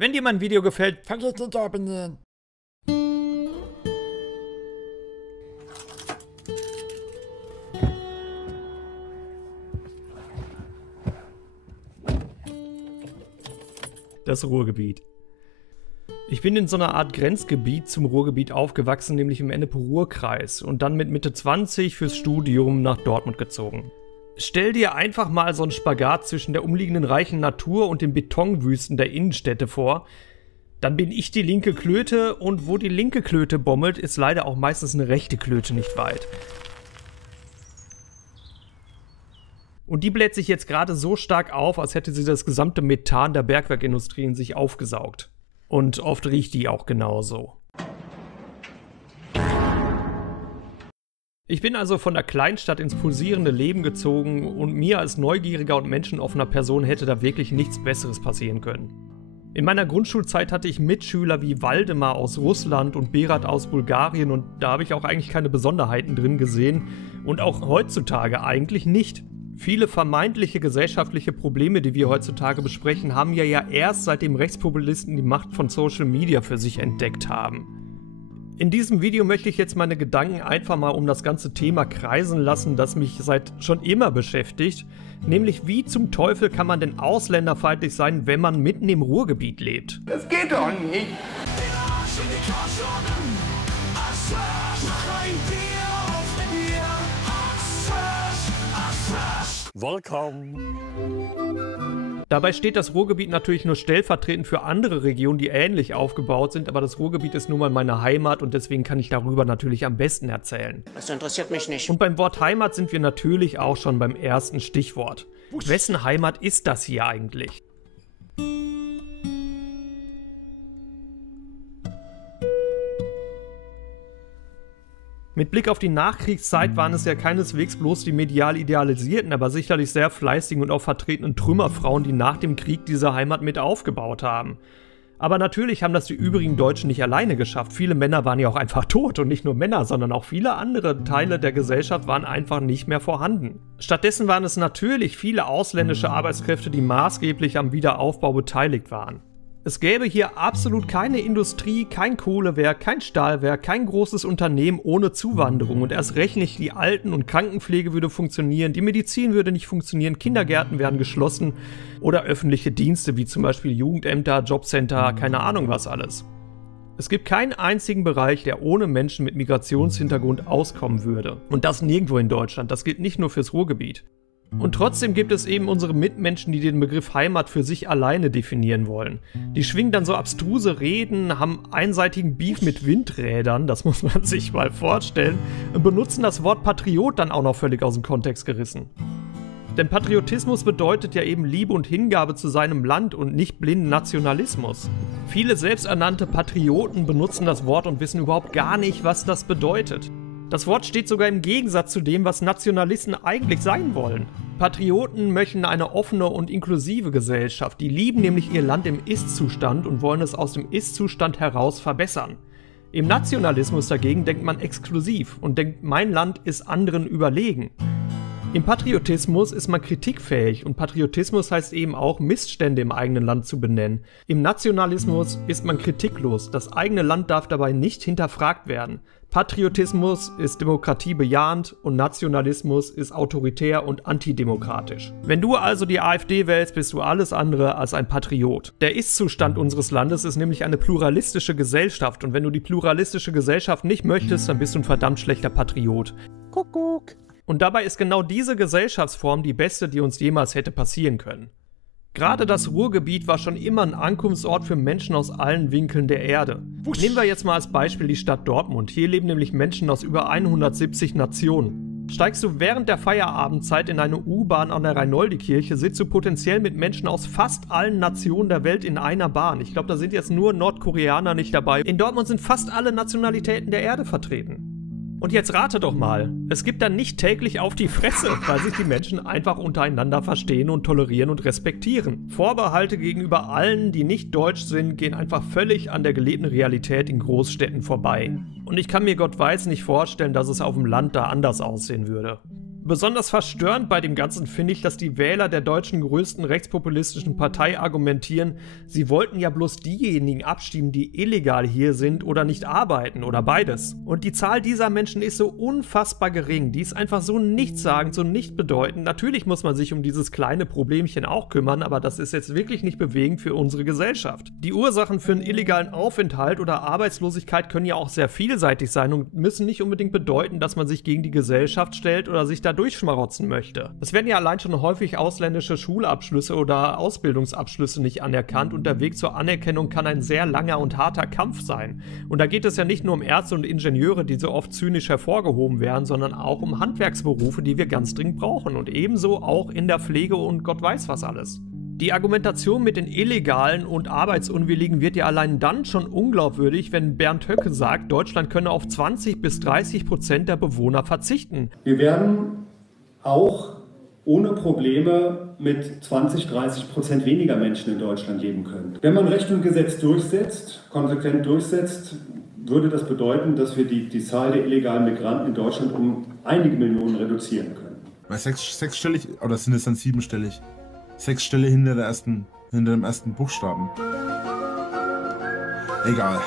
Wenn dir mein Video gefällt, vergiss nicht zu abonnieren. Das Ruhrgebiet. Ich bin in so einer Art Grenzgebiet zum Ruhrgebiet aufgewachsen, nämlich im Ennepe-Ruhr-Kreis und dann mit Mitte 20 fürs Studium nach Dortmund gezogen. Stell dir einfach mal so einen Spagat zwischen der umliegenden reichen Natur und den Betonwüsten der Innenstädte vor. Dann bin ich die linke Klöte und wo die linke Klöte bommelt, ist leider auch meistens eine rechte Klöte nicht weit. Und die bläht sich jetzt gerade so stark auf, als hätte sie das gesamte Methan der Bergwerkindustrie in sich aufgesaugt. Und oft riecht die auch genauso. Ich bin also von der Kleinstadt ins pulsierende Leben gezogen und mir als neugieriger und menschenoffener Person hätte da wirklich nichts Besseres passieren können. In meiner Grundschulzeit hatte ich Mitschüler wie Waldemar aus Russland und Berat aus Bulgarien und da habe ich auch eigentlich keine Besonderheiten drin gesehen und auch heutzutage eigentlich nicht. Viele vermeintliche gesellschaftliche Probleme, die wir heutzutage besprechen, haben ja erst seitdem Rechtspopulisten die Macht von Social Media für sich entdeckt haben. In diesem Video möchte ich jetzt meine Gedanken einfach mal um das ganze Thema kreisen lassen, das mich seit schon immer beschäftigt, nämlich wie zum Teufel kann man denn ausländerfeindlich sein, wenn man mitten im Ruhrgebiet lebt? Das geht doch nicht! Willkommen! Dabei steht das Ruhrgebiet natürlich nur stellvertretend für andere Regionen, die ähnlich aufgebaut sind, aber das Ruhrgebiet ist nun mal meine Heimat und deswegen kann ich darüber natürlich am besten erzählen. Das interessiert mich nicht. Und beim Wort Heimat sind wir natürlich auch schon beim ersten Stichwort. Wessen Heimat ist das hier eigentlich? Mit Blick auf die Nachkriegszeit waren es ja keineswegs bloß die medial idealisierten, aber sicherlich sehr fleißigen und auch vertretenen Trümmerfrauen, die nach dem Krieg diese Heimat mit aufgebaut haben. Aber natürlich haben das die übrigen Deutschen nicht alleine geschafft. Viele Männer waren ja auch einfach tot und nicht nur Männer, sondern auch viele andere Teile der Gesellschaft waren einfach nicht mehr vorhanden. Stattdessen waren es natürlich viele ausländische Arbeitskräfte, die maßgeblich am Wiederaufbau beteiligt waren. Es gäbe hier absolut keine Industrie, kein Kohlewerk, kein Stahlwerk, kein großes Unternehmen ohne Zuwanderung und erst recht nicht die Alten- und Krankenpflege würde funktionieren, die Medizin würde nicht funktionieren, Kindergärten werden geschlossen oder öffentliche Dienste wie zum Beispiel Jugendämter, Jobcenter, keine Ahnung was alles. Es gibt keinen einzigen Bereich, der ohne Menschen mit Migrationshintergrund auskommen würde. Und das nirgendwo in Deutschland, das gilt nicht nur fürs Ruhrgebiet. Und trotzdem gibt es eben unsere Mitmenschen, die den Begriff Heimat für sich alleine definieren wollen. Die schwingen dann so abstruse Reden, haben einseitigen Beef mit Windrädern, das muss man sich mal vorstellen, und benutzen das Wort Patriot dann auch noch völlig aus dem Kontext gerissen. Denn Patriotismus bedeutet ja eben Liebe und Hingabe zu seinem Land und nicht blinden Nationalismus. Viele selbsternannte Patrioten benutzen das Wort und wissen überhaupt gar nicht, was das bedeutet. Das Wort steht sogar im Gegensatz zu dem, was Nationalisten eigentlich sein wollen. Patrioten möchten eine offene und inklusive Gesellschaft. Die lieben nämlich ihr Land im Ist-Zustand und wollen es aus dem Ist-Zustand heraus verbessern. Im Nationalismus dagegen denkt man exklusiv und denkt, mein Land ist anderen überlegen. Im Patriotismus ist man kritikfähig und Patriotismus heißt eben auch, Missstände im eigenen Land zu benennen. Im Nationalismus ist man kritiklos, das eigene Land darf dabei nicht hinterfragt werden. Patriotismus ist demokratiebejahend und Nationalismus ist autoritär und antidemokratisch. Wenn du also die AfD wählst, bist du alles andere als ein Patriot. Der Ist-Zustand unseres Landes ist nämlich eine pluralistische Gesellschaft und wenn du die pluralistische Gesellschaft nicht möchtest, dann bist du ein verdammt schlechter Patriot. Kuckuck. Und dabei ist genau diese Gesellschaftsform die beste, die uns jemals hätte passieren können. Gerade das Ruhrgebiet war schon immer ein Ankunftsort für Menschen aus allen Winkeln der Erde. Nehmen wir jetzt mal als Beispiel die Stadt Dortmund. Hier leben nämlich Menschen aus über 170 Nationen. Steigst du während der Feierabendzeit in eine U-Bahn an der Reinoldi-Kirche, sitzt du potenziell mit Menschen aus fast allen Nationen der Welt in einer Bahn. Ich glaube, da sind jetzt nur Nordkoreaner nicht dabei. In Dortmund sind fast alle Nationalitäten der Erde vertreten. Und jetzt rate doch mal, es gibt dann nicht täglich auf die Fresse, weil sich die Menschen einfach untereinander verstehen und tolerieren und respektieren. Vorbehalte gegenüber allen, die nicht deutsch sind, gehen einfach völlig an der gelebten Realität in Großstädten vorbei. Und ich kann mir Gott weiß nicht vorstellen, dass es auf dem Land da anders aussehen würde. Besonders verstörend bei dem Ganzen finde ich, dass die Wähler der deutschen größten rechtspopulistischen Partei argumentieren, sie wollten ja bloß diejenigen abstimmen, die illegal hier sind oder nicht arbeiten oder beides. Und die Zahl dieser Menschen ist so unfassbar gering, die ist einfach so nichtssagend, so nicht bedeutend. Natürlich muss man sich um dieses kleine Problemchen auch kümmern, aber das ist jetzt wirklich nicht bewegend für unsere Gesellschaft. Die Ursachen für einen illegalen Aufenthalt oder Arbeitslosigkeit können ja auch sehr vielseitig sein und müssen nicht unbedingt bedeuten, dass man sich gegen die Gesellschaft stellt oder sich da durchschmarotzen möchte. Es werden ja allein schon häufig ausländische Schulabschlüsse oder Ausbildungsabschlüsse nicht anerkannt und der Weg zur Anerkennung kann ein sehr langer und harter Kampf sein. Und da geht es ja nicht nur um Ärzte und Ingenieure, die so oft zynisch hervorgehoben werden, sondern auch um Handwerksberufe, die wir ganz dringend brauchen und ebenso auch in der Pflege und Gott weiß was alles. Die Argumentation mit den Illegalen und Arbeitsunwilligen wird ja allein dann schon unglaubwürdig, wenn Bernd Höcke sagt, Deutschland könne auf 20-30% der Bewohner verzichten. Wir werden auch ohne Probleme mit 20-30% weniger Menschen in Deutschland leben können. Wenn man Recht und Gesetz durchsetzt, konsequent durchsetzt, würde das bedeuten, dass wir die Zahl der illegalen Migranten in Deutschland um einige Millionen reduzieren können. Bei sechsstellig, oder sind es dann siebenstellig? 6 Stelle hinter dem ersten Buchstaben. Egal.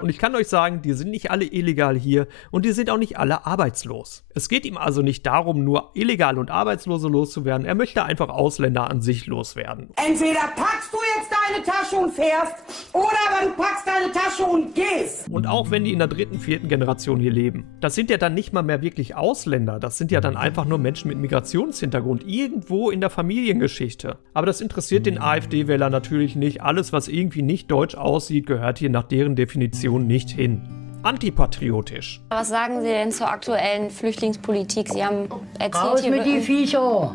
Und ich kann euch sagen, die sind nicht alle illegal hier und die sind auch nicht alle arbeitslos. Es geht ihm also nicht darum, nur Illegale und Arbeitslose loszuwerden. Er möchte einfach Ausländer an sich loswerden. Entweder packst du jetzt deine Tasche und fährst, oder aber du packst deine Tasche und gehst. Und auch wenn die in der 3., 4. Generation hier leben. Das sind ja dann nicht mal mehr wirklich Ausländer. Das sind ja dann einfach nur Menschen mit Migrationshintergrund irgendwo in der Familiengeschichte. Aber das interessiert den AfD-Wähler natürlich nicht. Alles, was irgendwie nicht deutsch aussieht, gehört hier nach deren Definition nicht hin. Antipatriotisch. Was sagen Sie denn zur aktuellen Flüchtlingspolitik? Sie haben erzählt, raus mit die Viecher!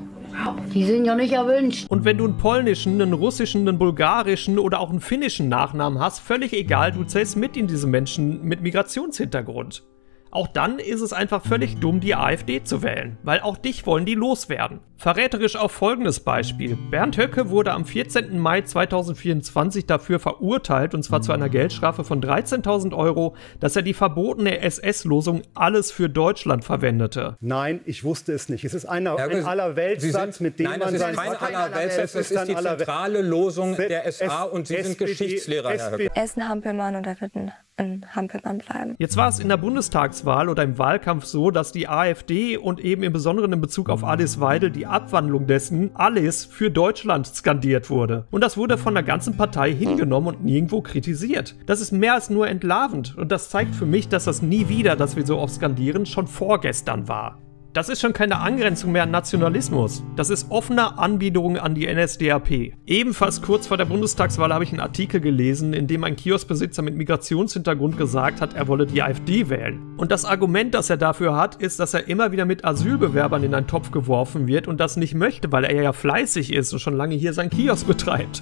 Die sind ja nicht erwünscht. Und wenn du einen polnischen, einen russischen, einen bulgarischen oder auch einen finnischen Nachnamen hast, völlig egal, du zählst mit in diese Menschen mit Migrationshintergrund. Auch dann ist es einfach völlig dumm, die AfD zu wählen, weil auch dich wollen die loswerden. Verräterisch auf folgendes Beispiel. Bernd Höcke wurde am 14. Mai 2024 dafür verurteilt, und zwar zu einer Geldstrafe von 13.000 €, dass er die verbotene SS-Losung Alles für Deutschland verwendete. Nein, ich wusste es nicht. Es ist ein Allerweltssatz, mit dem nein, man... das ist kein Allerweltssatz, es ist die zentrale Losung der SA und Sie sind Geschichtslehrer, Herr Höcke. Er ist ein Hampelmann und er wird ein Hampelmann bleiben. Jetzt war es in der Bundestagswahl oder im Wahlkampf so, dass die AfD und eben im Besonderen in Bezug auf Alice Weidel die Abwandlung dessen Alles für Deutschland skandiert wurde. Und das wurde von der ganzen Partei hingenommen und nirgendwo kritisiert. Das ist mehr als nur entlarvend und das zeigt für mich, dass das nie wieder, dass wir so oft skandieren, schon vorgestern war. Das ist schon keine Angrenzung mehr an Nationalismus. Das ist offene Anbiederung an die NSDAP. Ebenfalls kurz vor der Bundestagswahl habe ich einen Artikel gelesen, in dem ein Kioskbesitzer mit Migrationshintergrund gesagt hat, er wolle die AfD wählen. Und das Argument, das er dafür hat, ist, dass er immer wieder mit Asylbewerbern in einen Topf geworfen wird und das nicht möchte, weil er ja fleißig ist und schon lange hier seinen Kiosk betreibt.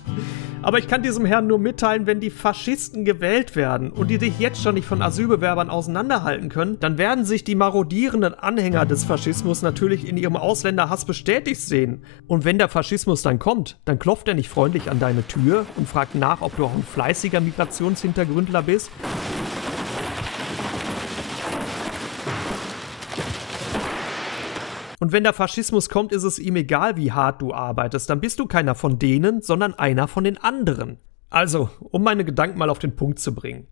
Aber ich kann diesem Herrn nur mitteilen, wenn die Faschisten gewählt werden und die sich jetzt schon nicht von Asylbewerbern auseinanderhalten können, dann werden sich die marodierenden Anhänger des Faschismus natürlich in ihrem Ausländerhass bestätigt sehen. Und wenn der Faschismus dann kommt, dann klopft er nicht freundlich an deine Tür und fragt nach, ob du auch ein fleißiger Migrationshintergründler bist. Und wenn der Faschismus kommt, ist es ihm egal, wie hart du arbeitest. Dann bist du keiner von denen, sondern einer von den anderen. Also, um meine Gedanken mal auf den Punkt zu bringen.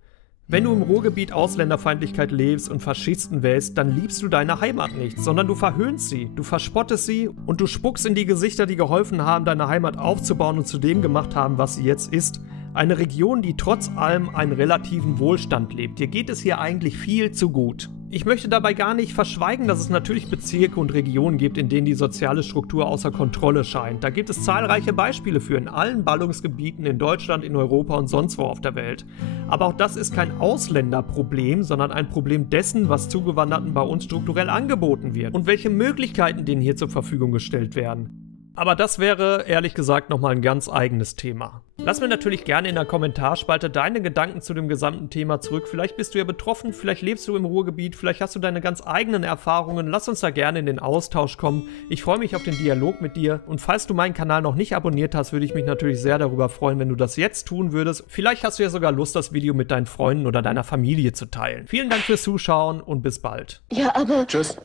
Wenn du im Ruhrgebiet Ausländerfeindlichkeit lebst und Faschisten wählst, dann liebst du deine Heimat nicht, sondern du verhöhnst sie, du verspottest sie und du spuckst in die Gesichter, die geholfen haben, deine Heimat aufzubauen und zu dem gemacht haben, was sie jetzt ist. Eine Region, die trotz allem einen relativen Wohlstand lebt. Dir geht es hier eigentlich viel zu gut. Ich möchte dabei gar nicht verschweigen, dass es natürlich Bezirke und Regionen gibt, in denen die soziale Struktur außer Kontrolle scheint. Da gibt es zahlreiche Beispiele für in allen Ballungsgebieten in Deutschland, in Europa und sonst wo auf der Welt. Aber auch das ist kein Ausländerproblem, sondern ein Problem dessen, was Zugewanderten bei uns strukturell angeboten wird und welche Möglichkeiten denen hier zur Verfügung gestellt werden. Aber das wäre, ehrlich gesagt, nochmal ein ganz eigenes Thema. Lass mir natürlich gerne in der Kommentarspalte deine Gedanken zu dem gesamten Thema zurück. Vielleicht bist du ja betroffen, vielleicht lebst du im Ruhrgebiet, vielleicht hast du deine ganz eigenen Erfahrungen. Lass uns da gerne in den Austausch kommen. Ich freue mich auf den Dialog mit dir. Und falls du meinen Kanal noch nicht abonniert hast, würde ich mich natürlich sehr darüber freuen, wenn du das jetzt tun würdest. Vielleicht hast du ja sogar Lust, das Video mit deinen Freunden oder deiner Familie zu teilen. Vielen Dank fürs Zuschauen und bis bald. Ja, aber... Tschüss.